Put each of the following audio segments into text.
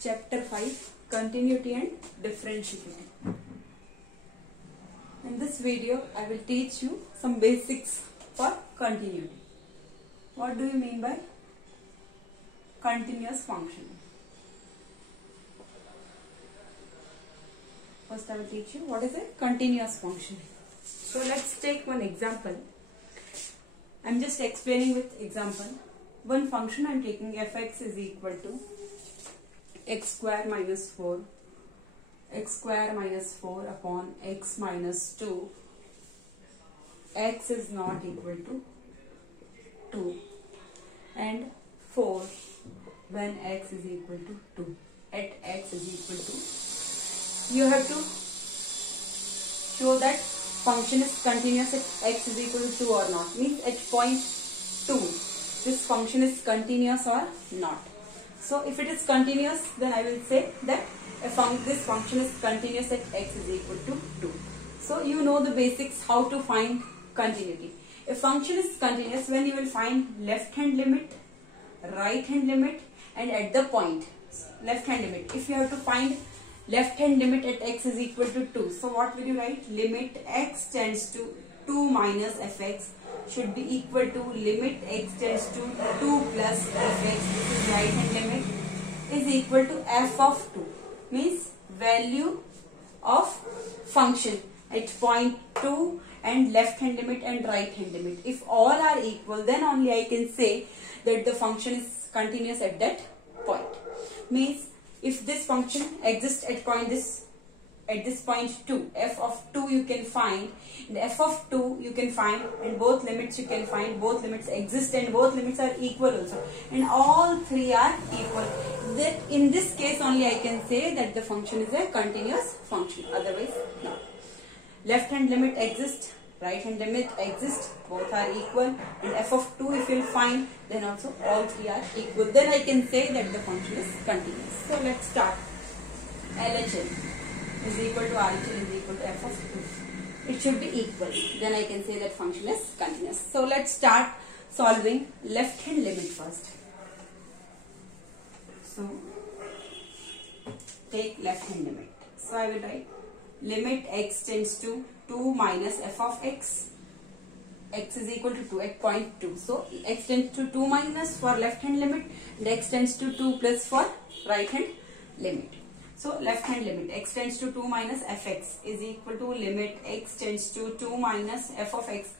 Chapter 5, Continuity and Differentiability. In this video, I will teach you some basics for continuity. What do you mean by continuous function? First, I will teach you what is a continuous function. So, let's take one example. I am just explaining with example. One function I am taking fx is equal to x square minus 4 upon x minus 2. X is not equal to 2 and 4 when x is equal to 2. At x is equal to, you have to show that function is continuous at x is equal to 2 or not. Means at point 2 this function is continuous or not. So if it is continuous, then I will say that this function is continuous at x is equal to 2. So you know the basics how to find continuity. A function is continuous when you will find left hand limit, right hand limit, and at the point left hand limit. If you have to find left hand limit at x is equal to 2, so what will you write? Limit x tends to 2 minus fx should be equal to limit x tends to 2 plus fx, this is right hand limit, is equal to f of 2. Means value of function at point 2 and left hand limit and right hand limit. If all are equal, then only I can say that the function is continuous at that point. Means if this function exists at this point 2, f of 2 you can find, and f of 2 you can find, and both limits you can find, both limits exist and both limits are equal also, and all three are equal. That in this case only I can say that the function is a continuous function, otherwise not. Left hand limit exists, right hand limit exists, both are equal, and f of 2 if you will find, then also all three are equal. Then I can say that the function is continuous. So let's start. LHL is equal to RHL is equal to f of 2. It should be equal. Then I can say that function is continuous. So let's start solving left hand limit first. So take left hand limit. So I will write limit x tends to 2 minus f of x. X is equal to 2 at point 2. So x tends to 2 minus for left hand limit and x tends to 2 plus for right hand limit. So left hand limit x tends to 2 minus fx is equal to limit x tends to 2 minus f of x.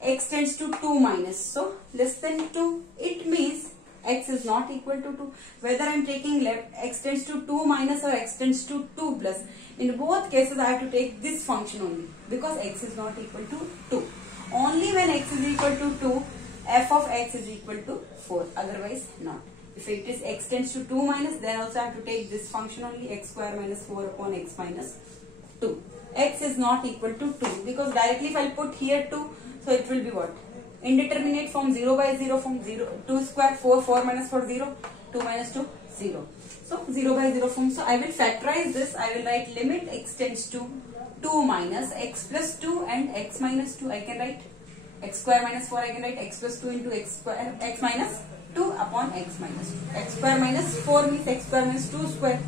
X tends to 2 minus, so less than 2. It means x is not equal to 2. Whether I am taking left x tends to 2 minus or x tends to 2 plus, in both cases I have to take this function only, because x is not equal to 2. Only when x is equal to 2, f of x is equal to 4, otherwise not. If it is x tends to 2 minus, then also I have to take this function only, x square minus 4 upon x minus 2. X is not equal to 2, because directly if I put here 2, so it will be what? Indeterminate form, 0 by 0 form, 0, 2 square, 4 minus 4, 0, 2 minus 2, 0. So 0 by 0 form. So I will factorize this. I will write limit x tends to 2 minus x plus 2 and x minus 2. I can write x square minus 4, I can write x plus 2 into x square, x minus 2 upon x minus 2. X square minus 4 means x square minus 2 square.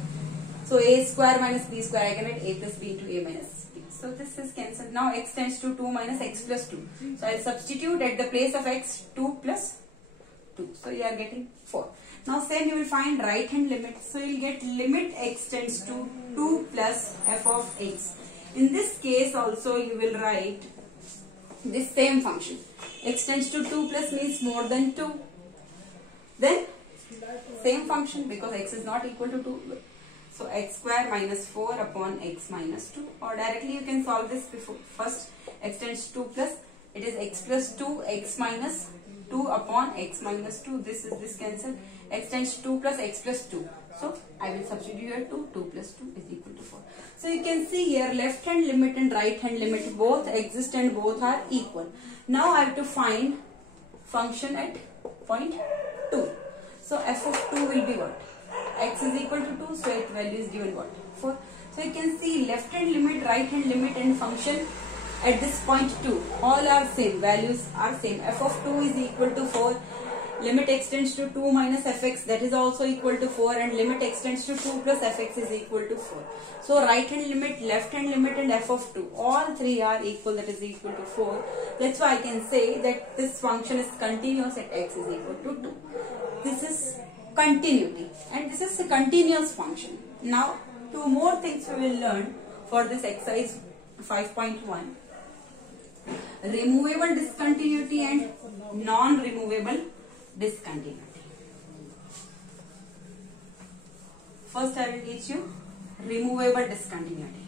So a square minus b square, I can write a plus b into a minus b. So this is cancelled. Now x tends to 2 minus x plus 2. So I will substitute at the place of x 2 plus 2. So you are getting 4. Now same you will find right hand limit. So you will get limit x tends to 2 plus f of x. In this case also you will write this same function. X tends to 2 plus means more than 2. Then same function, because x is not equal to 2. So x square minus 4 upon x minus 2, or directly you can solve this before. First x tends to 2 plus, it is x plus 2 x minus 2 upon x minus 2. This is this cancelled. X tends to 2 plus x plus 2. So I will substitute here 2 plus 2 is equal to 4. So you can see here left hand limit and right hand limit both exist and both are equal. Now I have to find function at point 2. So f of 2 will be what? X is equal to 2, so its value is given what? 4. So you can see left hand limit, right hand limit and function at this point 2, all are same, values are same. F of 2 is equal to 4, limit extends to 2 minus fx, that is also equal to 4, and limit extends to 2 plus fx is equal to 4. So right hand limit, left hand limit and f of 2, all three are equal, that is equal to 4. That's why I can say that this function is continuous at x is equal to 2. This is continuity and this is a continuous function. Now two more things we will learn for this exercise 5.1. Removable discontinuity and non-removable discontinuity. First I will teach you removable discontinuity.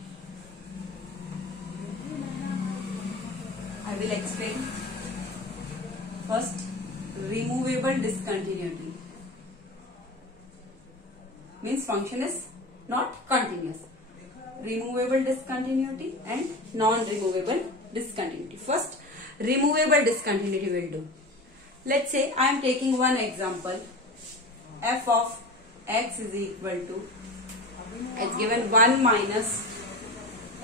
I will explain. First, removable discontinuity means function is not continuous. Removable discontinuity and non-removable discontinuity. First, removable discontinuity will do. Let's say I am taking one example. F of x is equal to, it's given 1 minus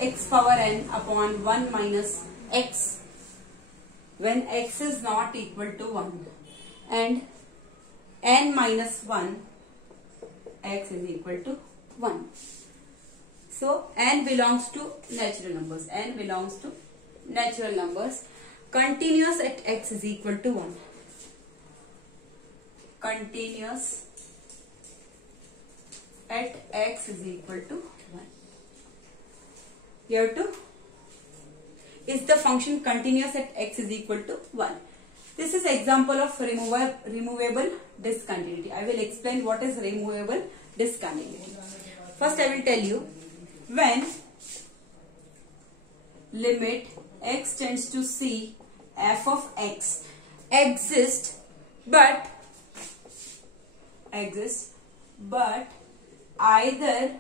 x power n upon 1 minus x when x is not equal to 1 and n minus 1 x is equal to 1. So n belongs to natural numbers. N belongs to natural numbers. Continuous at x is equal to 1. Continuous at x is equal to 1. Here too, is the function continuous at x is equal to 1. This is example of removable discontinuity. I will explain what is removable discontinuity. First I will tell you, when limit x tends to c, f of x exists but either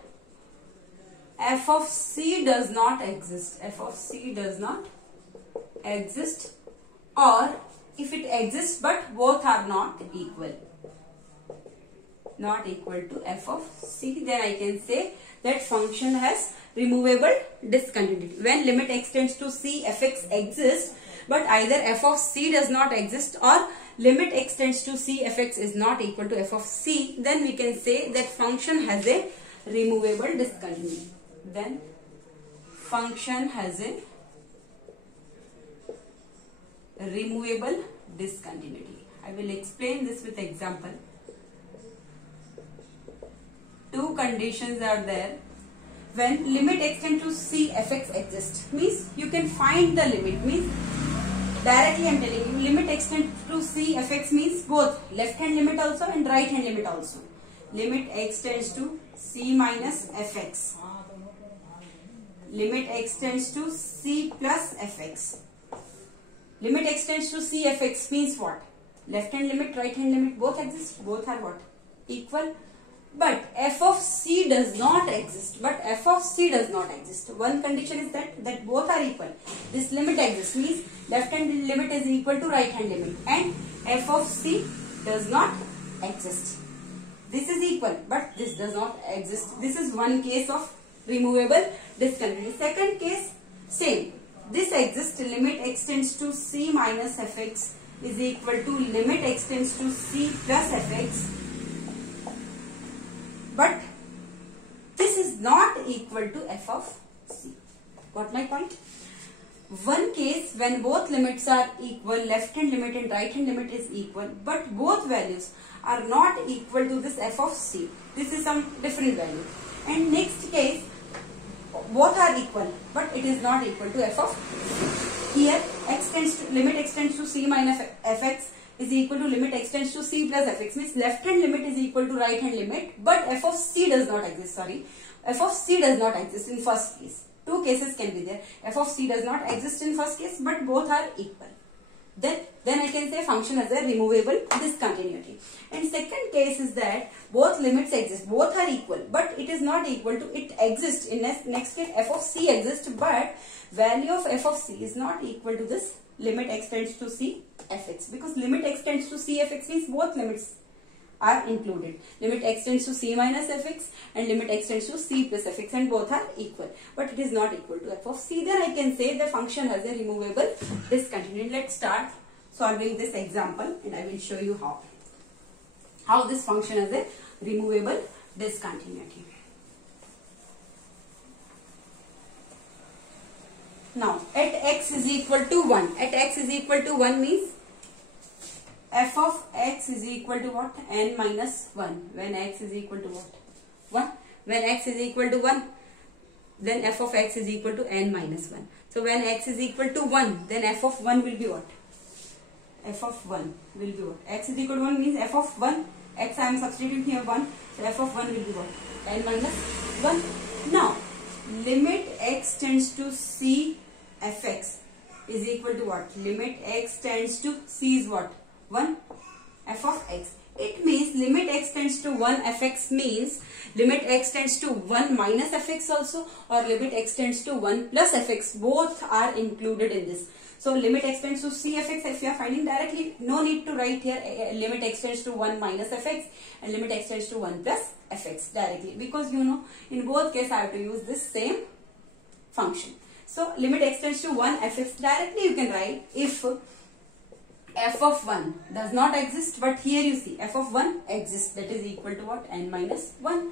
f of c does not exist, or if it exists but both are not equal to f of c, then I can say that function has removable discontinuity. When limit x tends to c, fx exists but either f of c does not exist or limit x tends to c, fx is not equal to f of c, then we can say that function has a removable discontinuity. Then function has a removable discontinuity. I will explain this with example. Two conditions are there. When limit x tends to c, fx exists, means you can find the limit, means directly I am telling you, limit x tends to c, fx means both left hand limit also and right hand limit also. Limit x tends to c minus fx. Limit x tends to c plus fx. Limit x tends to c, fx means what? Left hand limit, right hand limit both exist. Both are what? Equal. But f of c does not exist. One condition is that both are equal. This limit exists, means left hand limit is equal to right hand limit, and f of c does not exist. This is equal, but this does not exist. This is one case of removable discontinuity. Second case, same. This exists, limit x tends to c minus fx is equal to limit x tends to c plus fx. But this is not equal to f of c. Got my point? One case when both limits are equal, left hand limit and right hand limit is equal, but both values are not equal to this f of c. This is some different value. And next case, both are equal, but it is not equal to f of c. Here, limit x tends to c minus fx is equal to limit x tends to c plus fx, means left hand limit is equal to right hand limit, but f of c does not exist. F of c does not exist in first case. Two cases can be there. F of c does not exist in first case, but both are equal. Then I can say function has a removable discontinuity. And second case is that both limits exist, both are equal, but it is not equal to, it exists. In next case, f of c exists, but value of f of c is not equal to this limit x tends to c fx, because limit x tends to c fx means both limits are included. Limit x tends to c minus fx and limit x tends to c plus fx, and both are equal, but it is not equal to f of c. Then I can say the function has a removable discontinuity. Let's start solving this example and I will show you how. how this function has a removable discontinuity. Now at x is equal to 1, at x is equal to 1 means f of x is equal to what? N minus 1. When x is equal to what? 1. When x is equal to 1, then f of x is equal to n minus 1. So when x is equal to 1, then f of 1 will be what? F of 1 will be what? X is equal to 1 means f of 1, x I am substituting here 1. So f of 1 will be what? N minus 1. Now limit x tends to c fx is equal to what? Limit x tends to c is what? 1 f of x. It means limit x tends to 1 fx means limit x tends to 1 minus fx also, or limit x tends to 1 plus fx. Both are included in this. So limit x tends to c fx, if you are finding directly, no need to write here limit x tends to 1 minus fx and limit x tends to 1 plus fx directly, because you know in both cases I have to use this same function. So limit x tends to 1 fx, directly you can write if f of 1 does not exist, but here you see f of 1 exists, that is equal to what? N minus 1.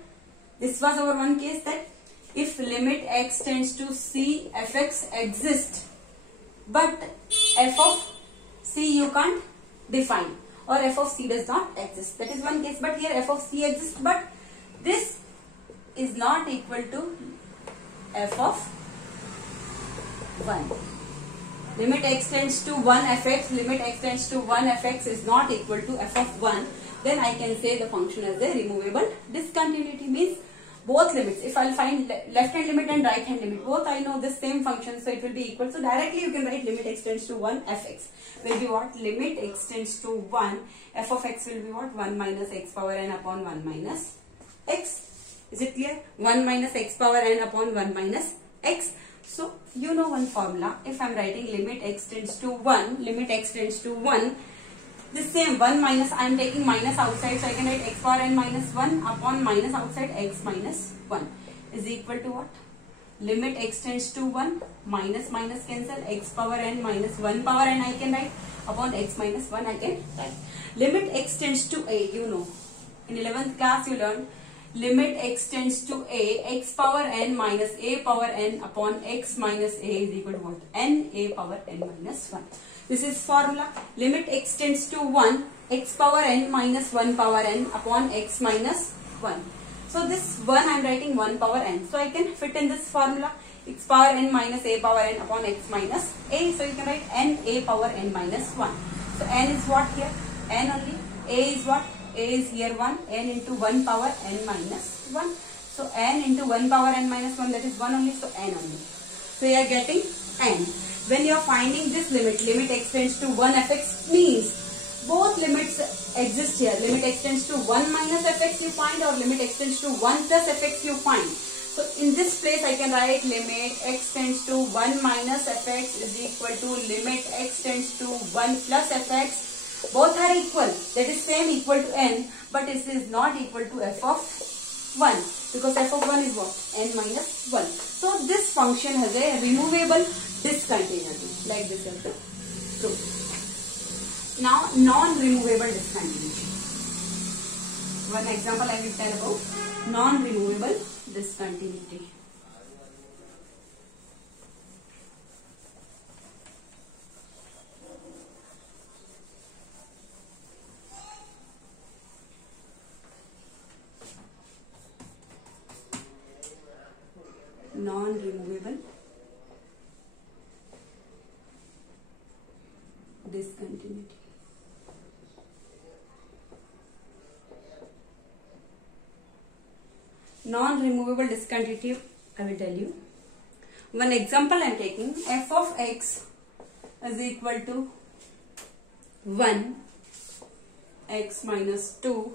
This was our one case, that if limit x tends to c fx exists, but f of c you can't define, or f of c does not exist, that is one case. But here f of c exists, but this is not equal to f of 1. Limit x tends to 1 fx, limit x tends to 1 fx is not equal to f of 1, then I can say the function as a removable discontinuity. Means both limits, if I'll find left hand limit and right hand limit, both I know the same function, so it will be equal. So directly you can write limit x tends to 1 fx will be what? Limit x tends to 1, f of x will be what? 1 minus x power n upon 1 minus x. Is it clear? 1 minus x power n upon 1 minus x. So you know one formula. If I am writing limit x tends to 1, limit x tends to 1, the same 1 minus, I am taking minus outside, so I can write x power n minus 1 upon minus outside x minus 1 is equal to what? Limit x tends to 1, minus minus cancel, x power n minus 1 power n I can write upon x minus 1 I can write. Limit x tends to a, you know, in 11th class you learned limit x tends to a, x power n minus a power n upon x minus a is equal to what? N a power n minus 1. This is formula. Limit x tends to 1, x power n minus 1 power n upon x minus 1. So this 1 I am writing 1 power n. So I can fit in this formula, x power n minus a power n upon x minus a. So you can write n a power n minus 1. So n is what here? N only. A is what? A is here 1, n into 1 power n minus 1. So n into 1 power n minus 1, that is 1 only, so n only. So you are getting n. When you are finding this limit, limit x tends to 1 fx means both limits exist here. Limit x tends to 1 minus fx you find, or limit x tends to 1 plus fx you find. So in this place I can write limit x tends to 1 minus fx is equal to limit x tends to 1 plus fx. Both are equal, that is same equal to n, but it is not equal to f of 1, because f of 1 is what? N minus 1. So this function has a removable discontinuity, like this you have to prove. Now non-removable discontinuity. One example I will tell about non-removable discontinuity. Non-removable discontinuity. Non-removable discontinuity, I will tell you. One example I am taking, f of x is equal to 1, x minus 2,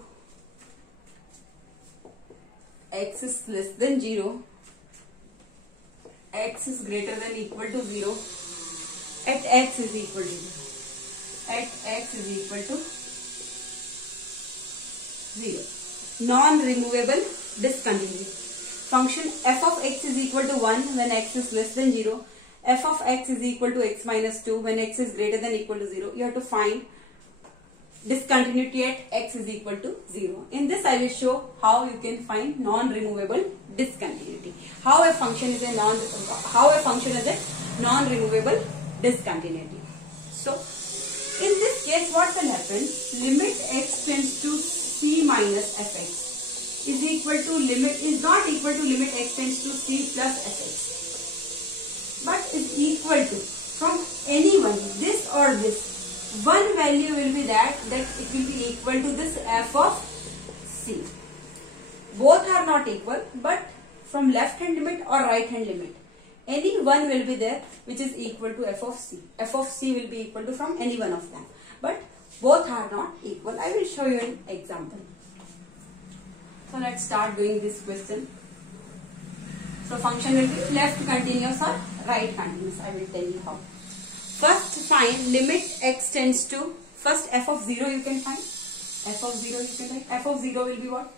x is less than 0, x is greater than equal to 0, at x is equal to 0. At x is equal to 0. Non-removable discontinuity. Function f of x is equal to 1 when x is less than 0. F of x is equal to x minus 2 when x is greater than equal to 0. You have to find discontinuity at x is equal to 0. In this I will show how you can find non-removable discontinuity. How a function is a non-removable discontinuity. So in this case what will happen? Limit x tends to c minus fx is not equal to limit x tends to c plus fx, but is equal to, from any one, this or this, one value will be that it will be equal to this f of c. Both are not equal, but from left hand limit or right hand limit, any one will be there which is equal to f of c. F of c will be equal to from any one of them, but both are not equal. I will show you an example. So let's start doing this question. So function will be left continuous or right continuous. I will tell you how. First find limit x tends to, first f of 0 you can find. F of 0 you can write. F of 0 will be what?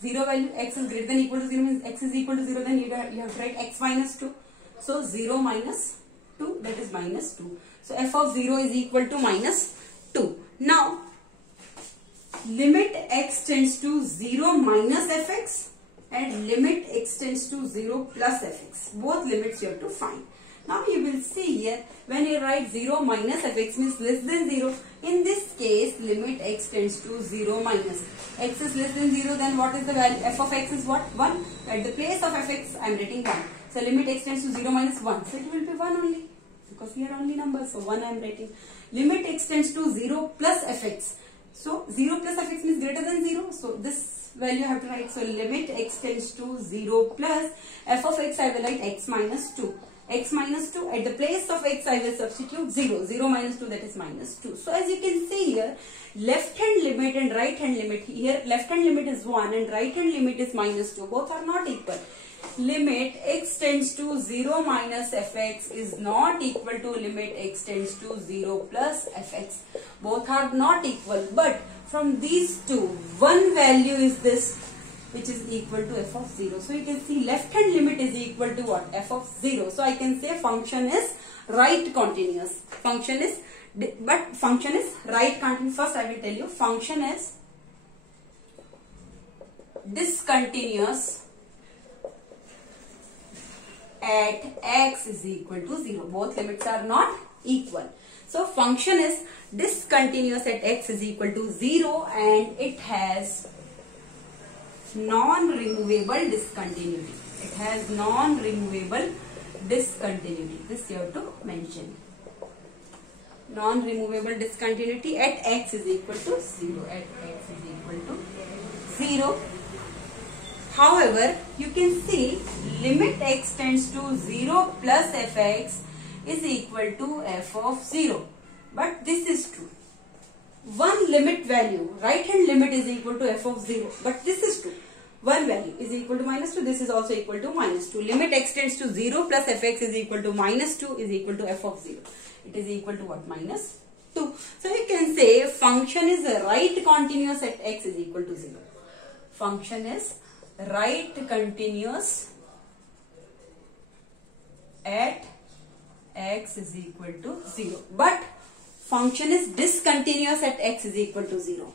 0 value, x is greater than equal to 0 means x is equal to 0, then you have to write x minus 2. So 0 minus 2, that is minus 2. So f of 0 is equal to minus 2. Now limit x tends to 0 minus fx and limit x tends to 0 plus fx. Both limits you have to find. Now you will see here, when you write 0 minus fx means less than 0. In this case, limit x tends to 0 minus. X is less than 0, then what is the value? F of x is what? 1. At the place of fx, I am writing 1. So limit x tends to 0 minus 1. So it will be 1 only, because here only numbers. So 1 I am writing. Limit x tends to 0 plus fx. So 0 plus fx means greater than 0. So this value I have to write. So limit x tends to 0 plus f of x, I will write x minus 2. X minus 2, at the place of x I will substitute 0. 0 minus 2, that is minus 2. So as you can see here, left hand limit and right hand limit, here left hand limit is 1 and right hand limit is minus 2. Both are not equal. Limit x tends to 0 minus fx is not equal to limit x tends to 0 plus fx. Both are not equal, but from these two, one value is this, which is equal to f of 0. So you can see left hand limit is equal to what? F of 0. So I can say function is right continuous. Function is right continuous. First I will tell you, function is discontinuous at x is equal to 0. Both limits are not equal. So function is discontinuous at x is equal to 0 and it has non-removable discontinuity. It has non-removable discontinuity. This you have to mention. Non-removable discontinuity at x is equal to 0. At x is equal to 0. However, you can see limit x tends to 0 plus fx is equal to f of 0. But this is true. One limit value, right hand limit is equal to f of 0. But this is true. One value is equal to minus 2. This is also equal to minus 2. Limit x tends to 0 plus fx is equal to minus 2 is equal to f of 0. It is equal to what? Minus 2. So you can say function is right continuous at x is equal to 0. Function is right continuous at x is equal to 0. But function is discontinuous at x is equal to 0.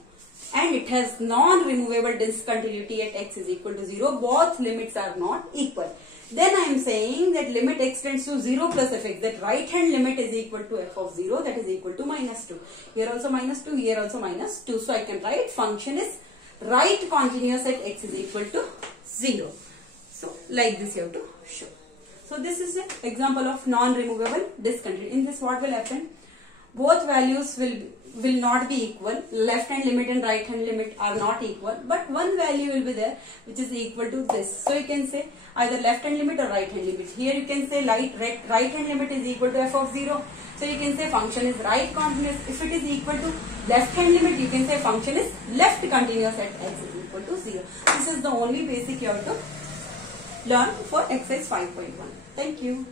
And it has non-removable discontinuity at x is equal to 0. Both limits are not equal. Then I am saying that limit x tends to 0 plus fx, that right hand limit is equal to f of 0, that is equal to minus 2. Here also minus 2, here also minus 2. So I can write function is right continuous at x is equal to 0. So like this you have to show. So this is an example of non-removable discontinuity. In this what will happen? Both values will not be equal. Left hand limit and right hand limit are not equal, but one value will be there which is equal to this. So you can say either left hand limit or right hand limit. Here you can say right hand limit is equal to f of 0. So you can say function is right continuous. If it is equal to left hand limit, you can say function is left continuous at x is equal to 0. This is the only basic you have to learn for exercise 5.1. Thank you.